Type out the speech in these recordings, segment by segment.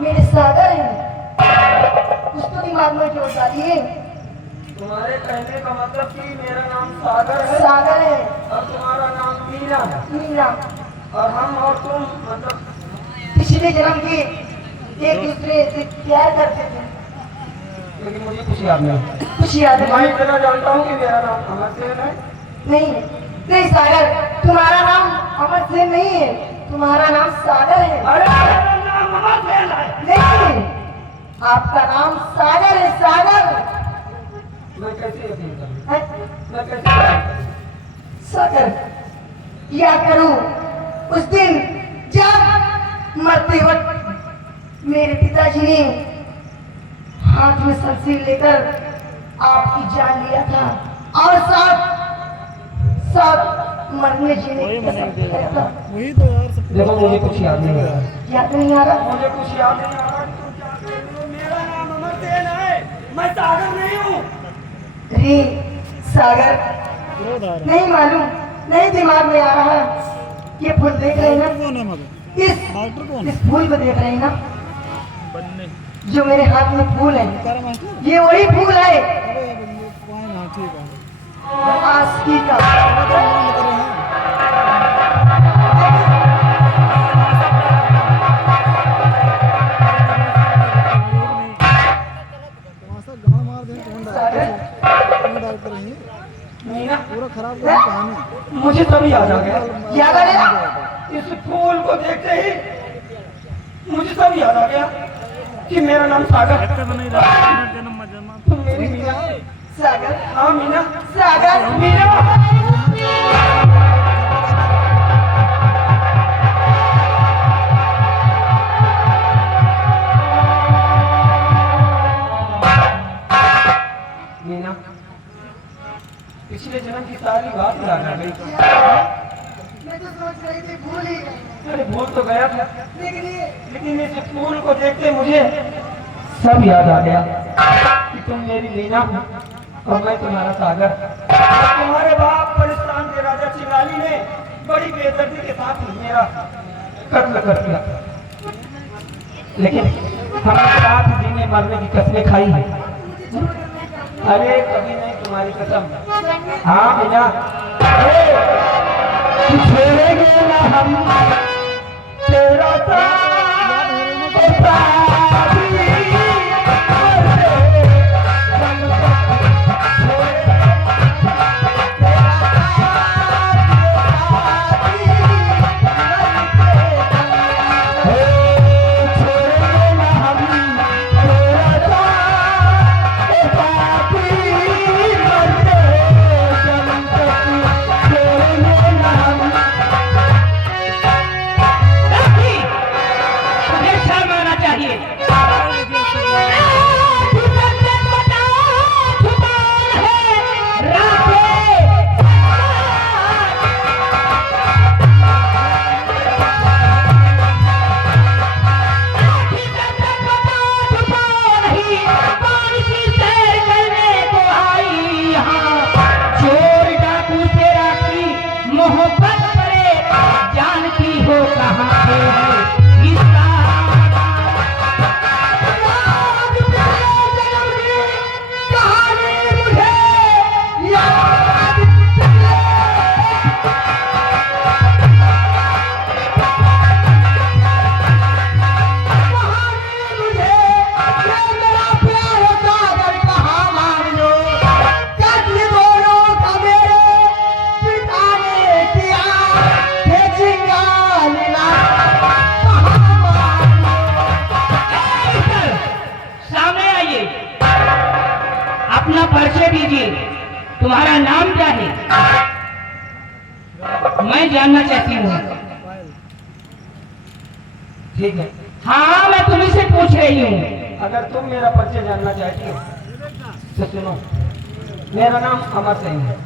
मेरे सागर हैं। कुछ तो दिमाग में जोड़ डालिए। तुम्हारे कहने का मतलब कि मेरा नाम सागर है सागर है और तुम्हारा नाम मीरा है, मीरा। और हम और तुम मतलब पिछले जन्म के एक दूसरे से प्यार करते थे। लेकिन मुझे कुछ याद नहीं। कुछ याद मैं नहीं। इतना जानता हूँ कि मेरा नाम अमरसेन है। नहीं नहीं सागर, तुम्हारा नाम अमर सेन नहीं है, तुम्हारा नाम सागर है। अरे मेरा नाम अमरसेन है। नहीं, आपका नाम सागर है, सागर। मैं कैसे यकीन करूँ? है? मैं कैसे यकीन करूँ? सागर, क्या करूं उस दिन जब मरते वक्त मेरे पिताजी ने हाथ में शमशीर लेकर आपकी जान लिया था और साथ साथ मरने जीने की कसम खाया था। वही तो यार सब देखो मुझे कुछ याद नहीं आ रहा। याद नहीं आ रहा? मुझे कुछ याद नहीं आ रहा कि तुम क्या कह रहे हो। मेरा नाम अमरसेन है, मैं सागर नहीं हूँ। रे सागर, क्रोध आ रहा नहीं मालूम, नहीं दिमाग में आ रहा। ये फूल देख रहे हैं है। ना, कौन है मगर? इस डॉक्टर कौन है? इस फूल को देख रहे हैं ना, बन्ने जो मेरे हाथ में फूल है, तारा मास्टर। ये वही फूल है अरे बंदे कौन है? ठीक है। आस्की का। अरे तो हम कर रहे हैं। तमाशा गाँव मार दें कौन डॉक्टर है? मीना, पूरा खराब कर दी कहानी। मुझे तब याद आ गया। याद आ गया? इस फूल को देखते ही मुझे सब याद आ गया कि मेरा नाम सागर। तुम मेरी मीना? सागर, हाँ मीना। सागर, मीना। मीना, पिछले जन्म की सारी बात याद आ गई। मैं तो सोच रही थी भूल ही गई। अरे भूल तो गया था, लेकिन इस फूल को देखते मुझे सब याद आ गया कि तुम मेरी मीना और मैं तुम्हारा सागर। और तुम्हारे बाप परिस्तान के राजा चिंगाली ने बड़ी बेदर्दी के साथ मेरा कत्ल कर दिया, लेकिन हमने साथ जीने मरने की कसमें खाई है। अरे कभी नहीं तुम्हारी कसम। हाँ मीना, छोड़ेंगे ना हम तेरा अपना परिचय दीजिए, तुम्हारा नाम क्या है? मैं जानना चाहती हूँ। ठीक है, हाँ मैं तुम्ही से पूछ रही हूँ। अगर तुम मेरा परिचय जानना चाहती हो तो सुनो। मेरा नाम अमरसेन है।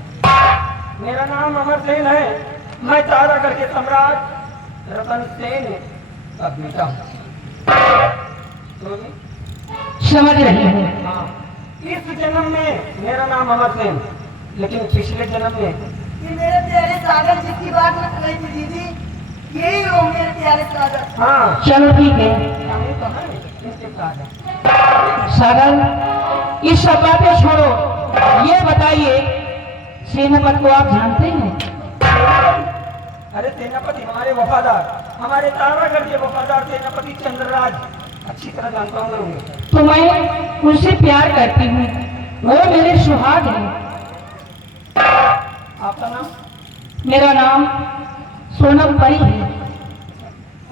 मेरा नाम अमरसेन है। मैं तारागढ़ के सम्राट रतन सेन का बेटा हूँ। समझ रही हूँ। हाँ, इस जन्म में मेरा नाम अमरसेन, लेकिन पिछले जन्म में ये मेरे प्यारे सागर जिसकी बात मैं कर रही थी दीदी, यही हो मेरे प्यारे सागर। हाँ चलो ठीक है ये तो है इसके सागर। सागर, इस सब बातें छोड़ो, ये बताइए सेनापति को आप जानते हैं? अरे सेनापति हमारे वफादार, हमारे तारागढ़ के वफादार सेनापति चंद्रराज अच्छी तरह जानता हूँ मैं। तो मैं उनसे प्यार करती हूँ, वो मेरे सुहाग हैं। आपका नाम मेरा नाम सोनम परी है,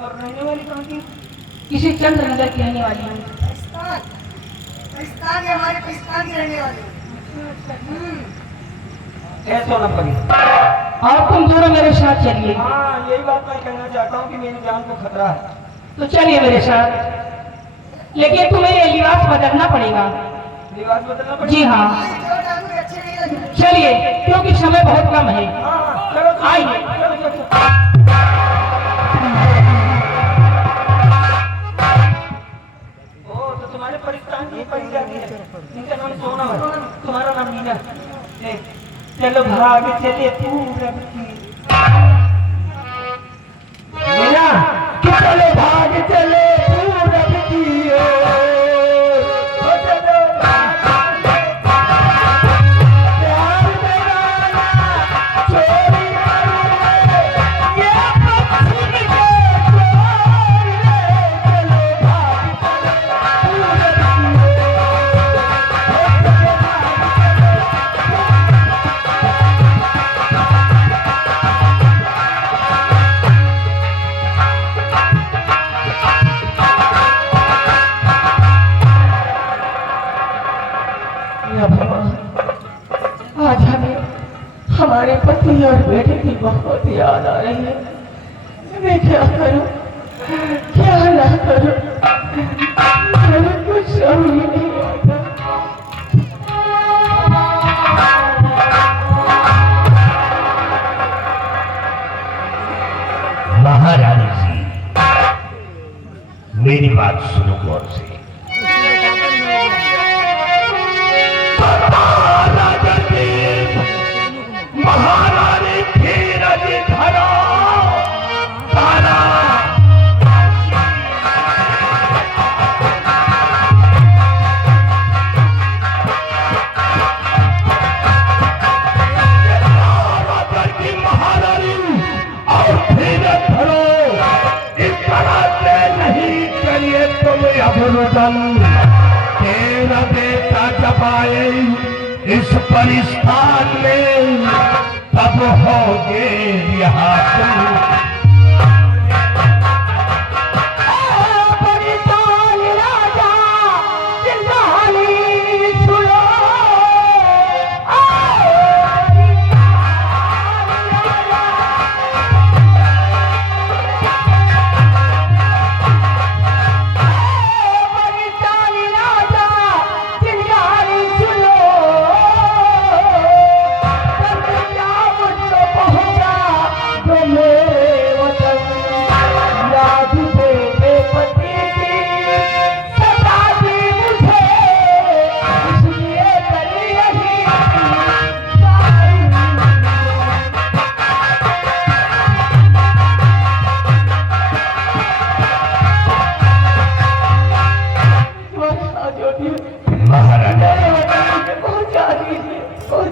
और रहने वाली कहाँ की? किसी चंद्र नगर की रहने वाली हूँ। पाकिस्तान, पाकिस्तान के हमारे पाकिस्तान के रहने वाले। कैसे होना पड़ी? और तुम दोनों मेरे साथ चलिए। हाँ यही बात मैं कहना चाहता हूँ कि मेरी जान को खतरा है। तो चलिए मेरे साथ, लेकिन तुम्हें ये लिबास बदलना पड़ेगा। लिबास बदलना पड़ेगा? जी हाँ, जो डालूंगी अच्छे नहीं लगे। चलिए क्योंकि समय बहुत कम है। हाँ चलो तो आइए। चलो, चलो। ओ तो तुम्हारे परिस्तान की पड़ी जाती है, इनका नाम सोनम है, तुम्हारा नाम मीना। ले, चलो भाग चले पूरब की। मीना कि चलो भाग चले पूरब की ओर। ओ चलो भाग प्यार मेरा चोरी करूंगे, ये पक्षी के चोर ले। चलो भाग चले पूरब की आज हमें हमारे पति और बेटे की बहुत याद आ रही है। मैं क्या करूं, क्या ना करूं, मुझे कुछ समझ नहीं आता। महारानी जी, मेरी बात सुनो गौर से। महारानी धीरज धरो, तारा की महारानी और धीरज धरो, इस तरह से नहीं करिए तुम अभिरुदन। तेरा बेटा जब आए इस परिस्थान में, तब होगे यहाँ तुम।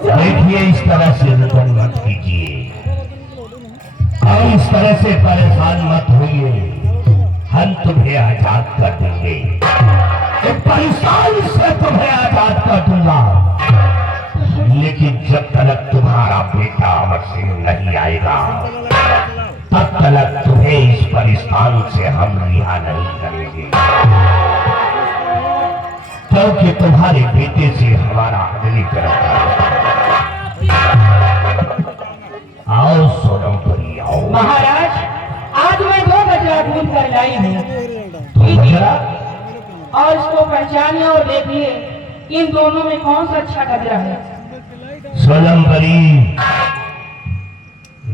देखिए इस तरह से रुदन मत कीजिए और इस तरह से परेशान मत होइए, हम तुम्हें आजाद कर देंगे। एक परेशान से तुम्हें आजाद कर दूंगा, लेकिन जब तक तुम्हारा बेटा अमर सिंह नहीं आएगा, तब तक तुम्हें इस परेशान से हम रिहा नहीं करेंगे, क्योंकि तुम्हारे बेटे से हमारा अगली तरफ। आओ सोनम परी आओ। महाराज, आज मैं 2 गजरा ढूंढ कर लाई हूँ, गजरा? और इसको पहचानिए और देखिए इन दोनों में कौन सा अच्छा गजरा है। सोनम परी,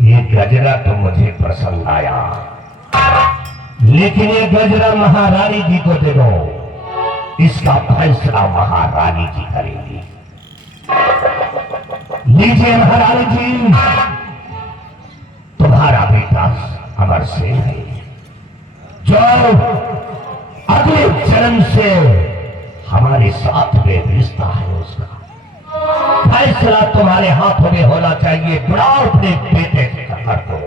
ये गजरा तो मुझे पसंद आया, लेकिन ये गजरा महारानी जी को दे दो, इसका फैसला महारानी जी करेंगी। लीजिए महारानी जी, तुम्हारा बेटा अमर से है, जो अगले जन्म से हमारे साथ में रिश्ता है, उसका फैसला तुम्हारे हाथों में होना चाहिए। बुलाओ अपने बेटे के घर को।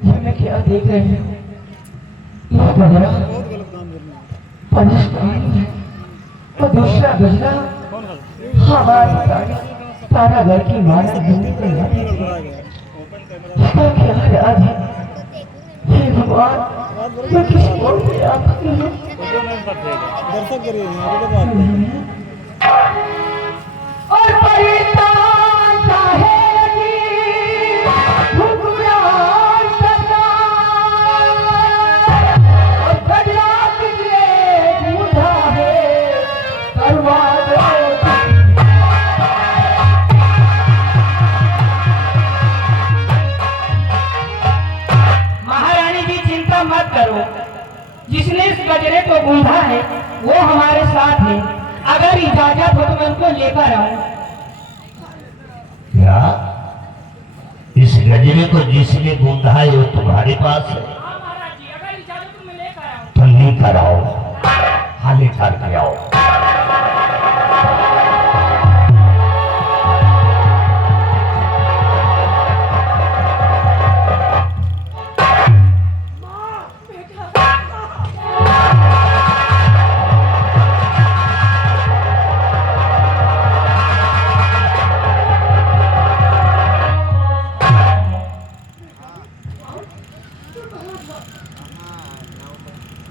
ये मैं क्या देख रहे हैं? ये गजरा बहुत गलत काम करना है। पाकिस्तान है और दूसरा गजरा हमारी तारा घर की माना हिंदी को लाती थी। इसका क्या राज है? हे भगवान, मैं किस ओर पे आ गई हूँ? दर्शक करिए यहाँ पे बात है। और परितान चाहेगी हुक्मरान सरकार, और गजरा किसने ढूंढा है करवा दो। महारानी जी चिंता मत करो, जिसने इस गजरे को गूंथा है वो हमारे साथ है। अगर इजाजत हो तो मैं उनको लेकर आऊं। क्या इस गजरे को जिसने गूंधा है वो तुम्हारे पास है? तो लेकर आओ, हाँ लेकर के आओ।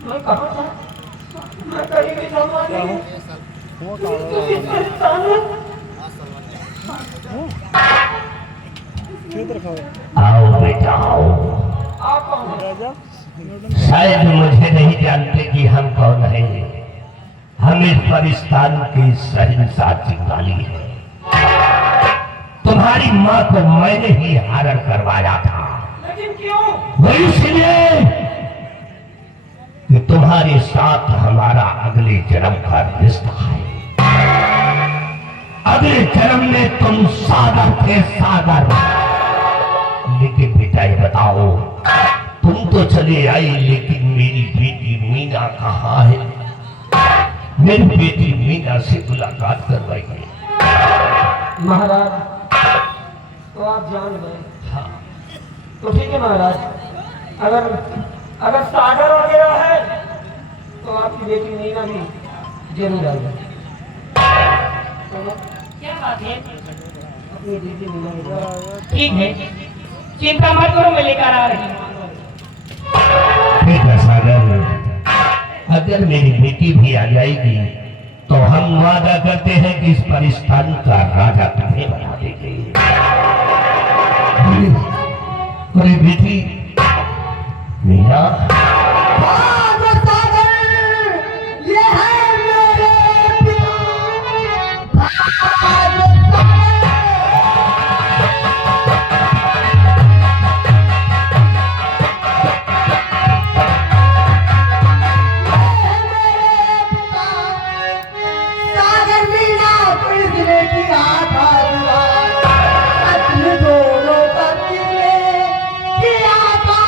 मैं कहाँ था? मैं कहीं भी जमा नहीं हूँ। तुम इंसान हो। क्षेत्र खाओ आओ बेटा आओ। आप कौन हो? राजा शायद मुझे नहीं जानते कि हम कौन हैं। हम इस परिस्तान की शहंशाह चिंगाली है। तुम्हारी माँ को मैंने ही हरण करवाया था। लेकिन क्यों? वो इसलिए कि तुम्हारे साथ हमारा अगले जन्म का रिश्ता है। अगले जन्म में तुम सागर थे, सागर। लेकिन बेटा ये बताओ, तुम तो चले आई, लेकिन मेरी बेटी मीना कहाँ है? मेरी बेटी मीना से मुलाकात करवाइए। महाराज, तो आप जान गए। हाँ, तो ठीक है महाराज, अगर सागर वगैरह है तो आपकी बेटी मीना भी जरूर आएगी। क्या बात है? अपनी बेटी मीना भी लेकर आओ। ठीक है, चिंता मत करो, मैं लेकर आ रही हूँ। ठीक है सागर, अगर मेरी बेटी भी आ जाएगी तो हम वादा करते हैं कि इस परिस्तान का राजा तुम्हें बना देंगे। अरे बेटी मीना, ये है मेरे पिता। सागर मीना को इसने किया था दुआ, कत्ल दोनों का किसने किया था?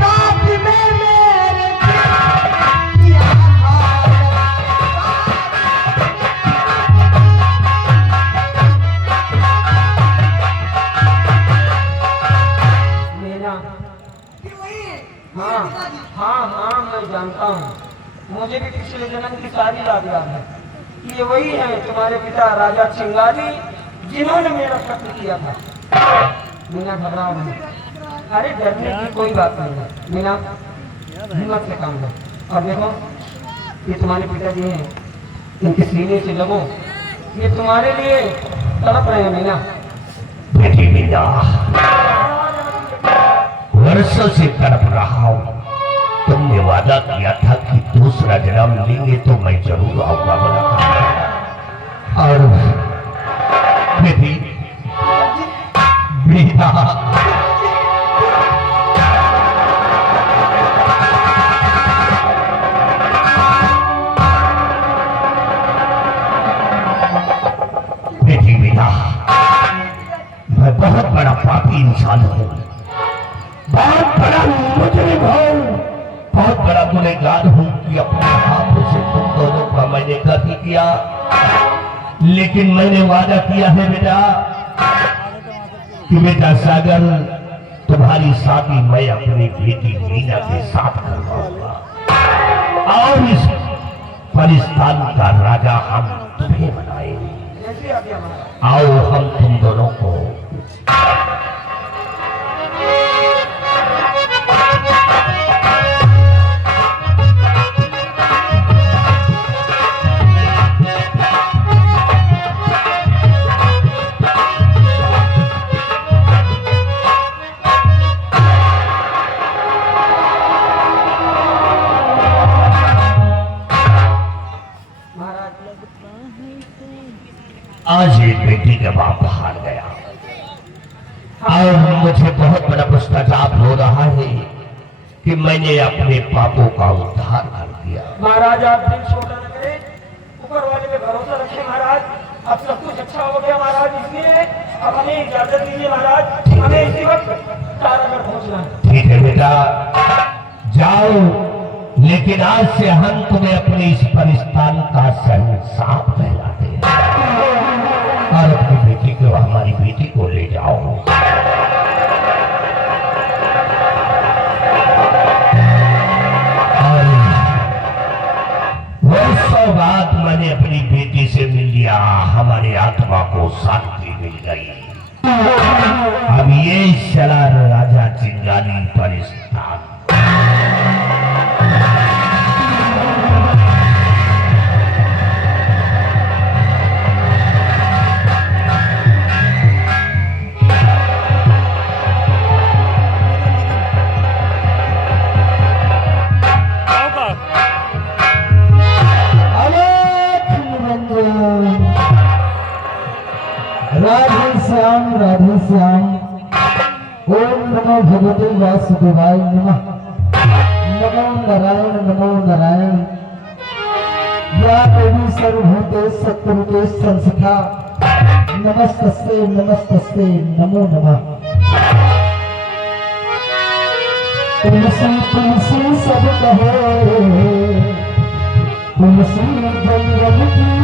साथ में मेरे किया था। मीना, हाँ हाँ हाँ, मैं जानता हूँ। मुझे भी पिछले जन्म की सारी याद है। ये वही है तुम्हारे पिता राजा चिंगारी, जिन्होंने मेरा कत्ल किया था। मीना घबराओ नहीं। अरे डरने की कोई बात नहीं है मीना, हिम्मत से काम लो। और देखो, ये तुम्हारे पिताजी हैं, इनके सीने से लगो, ये तुम्हारे लिए तड़प रहे हैं मीना। बेटी मीना, वर्षों से तड़प रहा हूं। तुमने वादा किया था कि दूसरा जन्म लेंगे तो मैं जरूर आऊंगा मुलाकात। और बेटी मीना, बेटी मीना, बहुत बड़ा मुजरिम हूँ, बहुत बड़ा गुनहगार हूँ कि अपने हाथों से तुम दोनों का मैंने कत्ल किया। लेकिन मैंने वादा किया है बेटा कि बेटा सागर तुम्हारी शादी मैं अपनी बेटी मीना के साथ करवाऊंगा और इस पाकिस्तान का राजा हम तुम्हें बनाएंगे। जैसे आज्ञा महाराज। आओ हम तुम दोनों को आज एक बेटी का बाप हार गया और मुझे बहुत बड़ा पश्चाताप हो रहा है कि मैंने अपने पापों का उद्धार कर दिया। महाराज आप दिल छोटा न करें, ऊपर वाले पे भरोसा रखें महाराज। अब सब कुछ अच्छा हो गया महाराज, इसलिए अब हमें इजाजत दीजिए महाराज, हमें इसी वक्त तारागढ़ पहुंचना है। ठीक है बेटा जाओ, लेकिन आज से हम तुम्हें अपने इस पाकिस्तान का शहंशाह कहलाते हैं और अपनी बेटी को, हमारी बेटी को ले जाओ। और वो सौगात मैंने अपनी बेटी से मिल लिया, हमारी आत्मा को शांति मिल गई। अब ये चला राजा चिंगारी पाकिस्तान। राधे श्याम। ओम नमो भगवते वासुदेवाय नमः। नमो नारायण नमो नारायण। या देवी सर्वभूते सत्वरूपे संस्था नमस्तस्ते नमस्तस्ते नमो नमः। तुलसी तुलसी सब कहो, तुलसी जंगल की